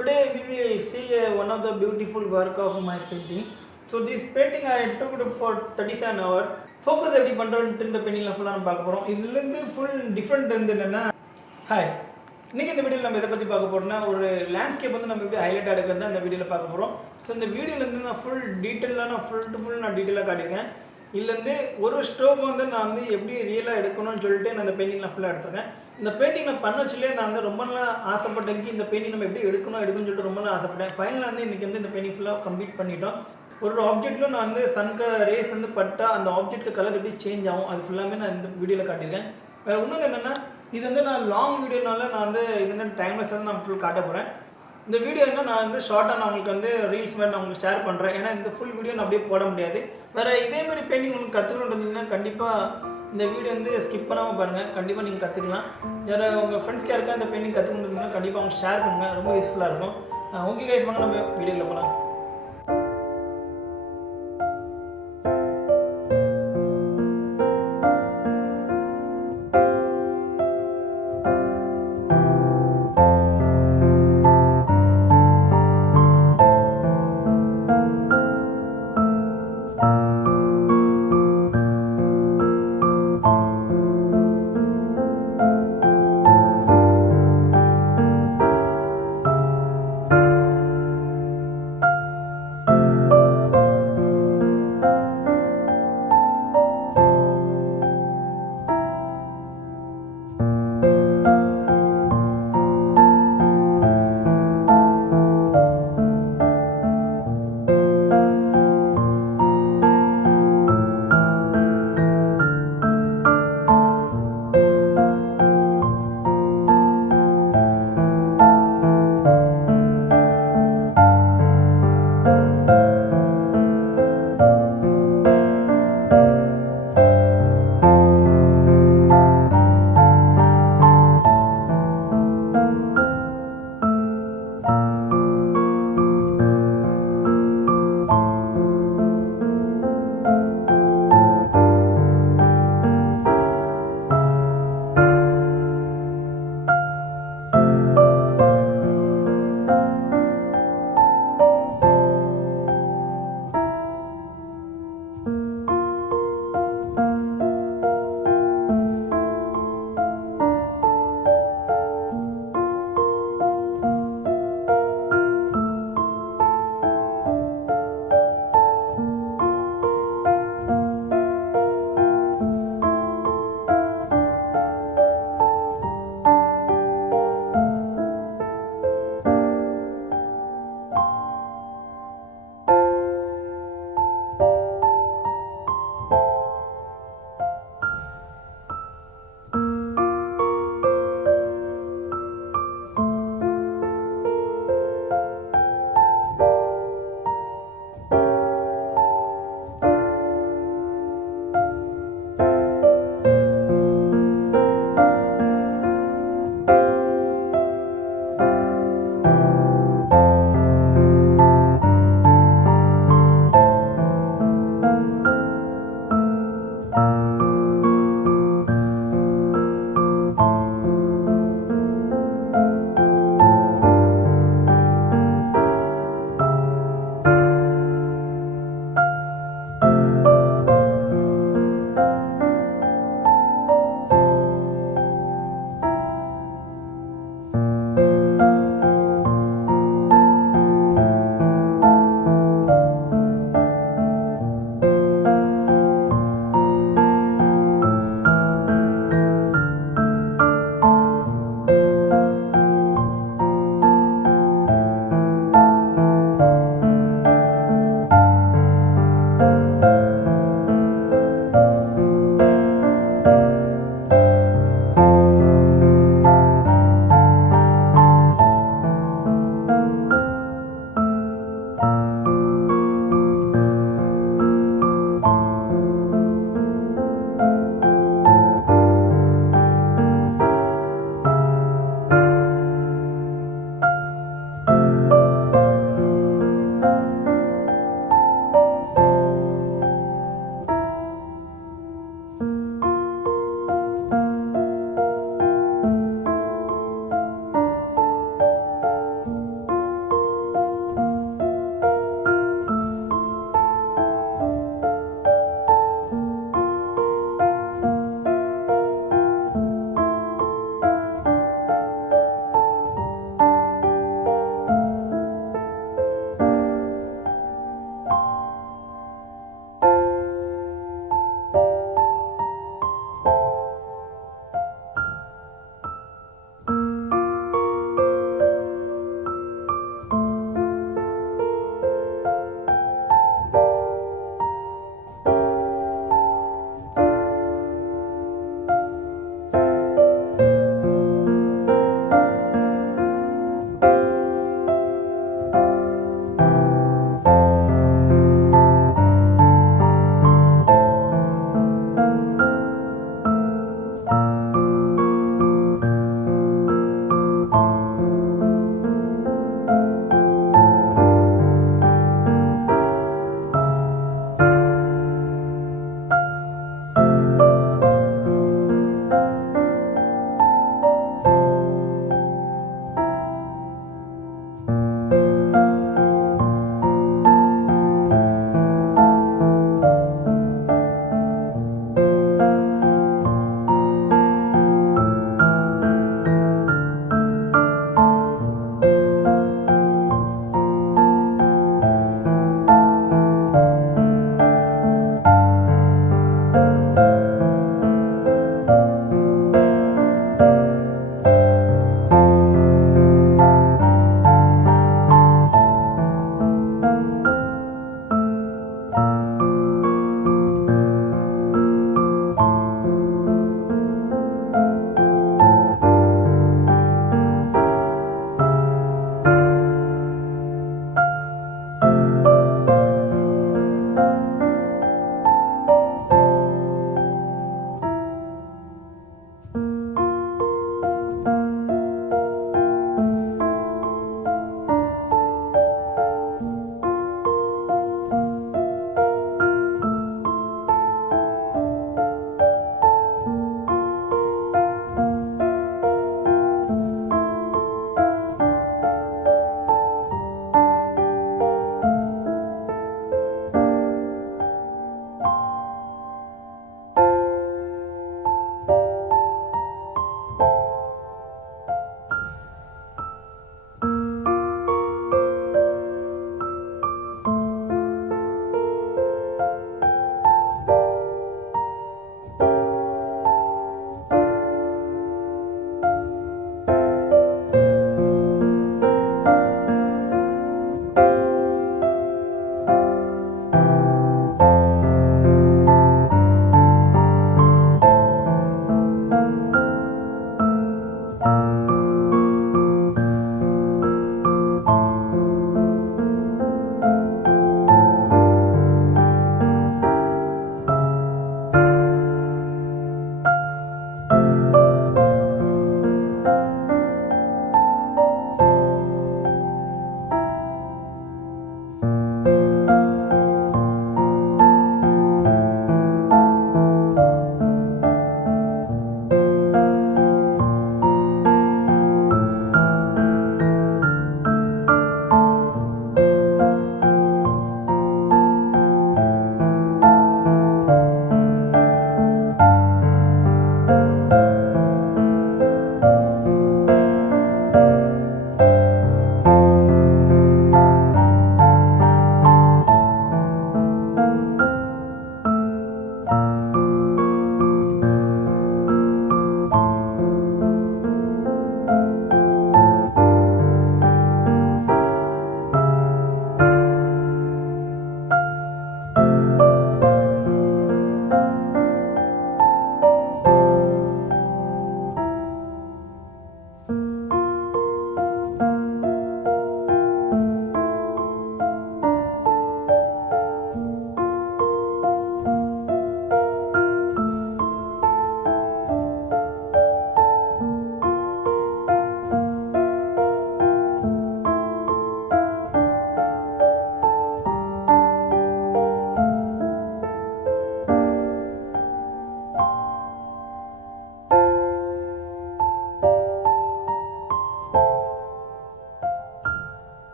Today we will see one of the beautiful work of my painting. So this painting I took it for 37 hours. Focus எப்படி பண்றோம்னு இந்த பெயிண்டிங்ல ஃபுல்லா நம்ம பார்க்க போறோம். இதுல இருந்து ஃபுல் டிஃபரண்ட் என்னன்னா ஹாய். இன்னைக்கு இந்த வீடியோல நம்ம எதை பத்தி பார்க்க போறோம்னா ஒரு லேண்ட்ஸ்கேப் வந்து நம்ம எப்படி ஹைலைட் எடுக்கிறது தான் இந்த வீடியோல பார்க்க போறோம். சோ இந்த வீடியோல இருந்து நான் ஃபுல் டீடைலா காட்டியிருக்கேன். இதுல இருந்து ஒரு ஸ்ட்ரோக் வந்து நான் வந்து எப்படி ரியலா எடுக்கணும்னு சொல்லிட்டு நான் இந்த பெயிண்டிங்ல ஃபுல்லா எடுத்துறேன். இந்த பெயிண்டிங் நான் பண்ணச்சலே நான் வந்து ரொம்ப நாள் ஆசைப்பட்டேன் இந்த பெயிண்டிங் நம்ம எப்படி எடுக்கணும்னு சொல்லிட்டு ரொம்ப நாள் ஆசைப்பட்டேன். ஃபைனலாக வந்து இன்னைக்கு வந்து இந்த பெயிண்டிங் ஃபுல்லாக கம்ப்ளீட் பண்ணிட்டோம். ஒரு ஆப்ஜெக்ட்லும் நான் வந்து சன்க ரேஸ் வந்து பட்டா அந்த ஆப்ஜெக்ட் கலர் எப்படி சேஞ்ச் ஆகும் அது ஃபுல்லாமே நான் இந்த வீடியோவில் காட்டியிருக்கேன். வேறு இன்னொன்று என்னென்னா இது வந்து நான் லாங் வீடியோனால நான் வந்து இது வந்து டைம்லெஸ் வந்து நான் ஃபுல் காட்ட போகிறேன். இந்த வீடியோ என்ன நான் வந்து ஷார்ட்டாக நான் உங்களுக்கு வந்து ரீல்ஸ் மாதிரி நான் உங்களுக்கு ஷேர் பண்ணுறேன். ஏன்னா இந்த ஃபுல் வீடியோ நான் அப்படியே போட முடியாது. வேறு இதேமாதிரி பெயிண்டிங் உங்களுக்கு கற்றுக்கணுன்றதுன்னா கண்டிப்பாக இந்த வீடியோ வந்து ஸ்கிப் பண்ணாமல் பாருங்கள். கண்டிப்பாக நீங்கள் கற்றுக்கலாம். யாராவது உங்கள் ஃப்ரெண்ட்ஸ்க்கு யாருக்கா இந்த பெயிண்டிங் கற்றுக்கணுன்றதுன்னா கண்டிப்பாக அவங்க ஷேர் பண்ணுங்கள். ரொம்ப யூஸ்ஃபுல்லாக இருக்கும். ஓகே கைஸ், வாங்க நம்ம வீடியோவில் போகலாம்.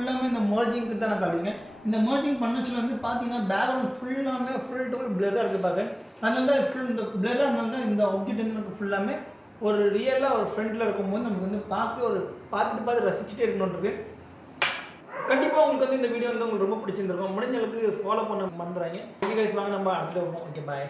ஃபுல்லாமே இந்த மர்ஜிங்க்கு தான் நான் காட்டியிருக்கேன். இந்த மர்ஜிங் பண்ணச்சுல வந்து பார்த்தீங்கன்னா பேக்ரவுண்ட் ஃபுல்லாமே ஃபுல் டு ஃபுல் பிளராக இருக்குது பார்க்க. அதனால தான் ஃபுல் இந்த பிளராக இருந்தால் தான் இந்த ஆப்ஜெக்ட் வந்து எனக்கு ஃபுல்லாமே ஒரு ரியலாக ஒரு ஃப்ரண்ட்டில் இருக்கும்போது நமக்கு வந்து பார்த்துட்டு ரசிச்சுட்டே இருக்கணுன்றது. கண்டிப்பாக உங்களுக்கு வந்து இந்த வீடியோ வந்து உங்களுக்கு ரொம்ப பிடிச்சிருந்துருக்கும். முடிஞ்ச அளவுக்கு ஃபாலோ பண்ண மறந்துறாங்க. ஓகே கைஸ், வாங்க நம்ம அடுத்த வருவோம். Okay bye.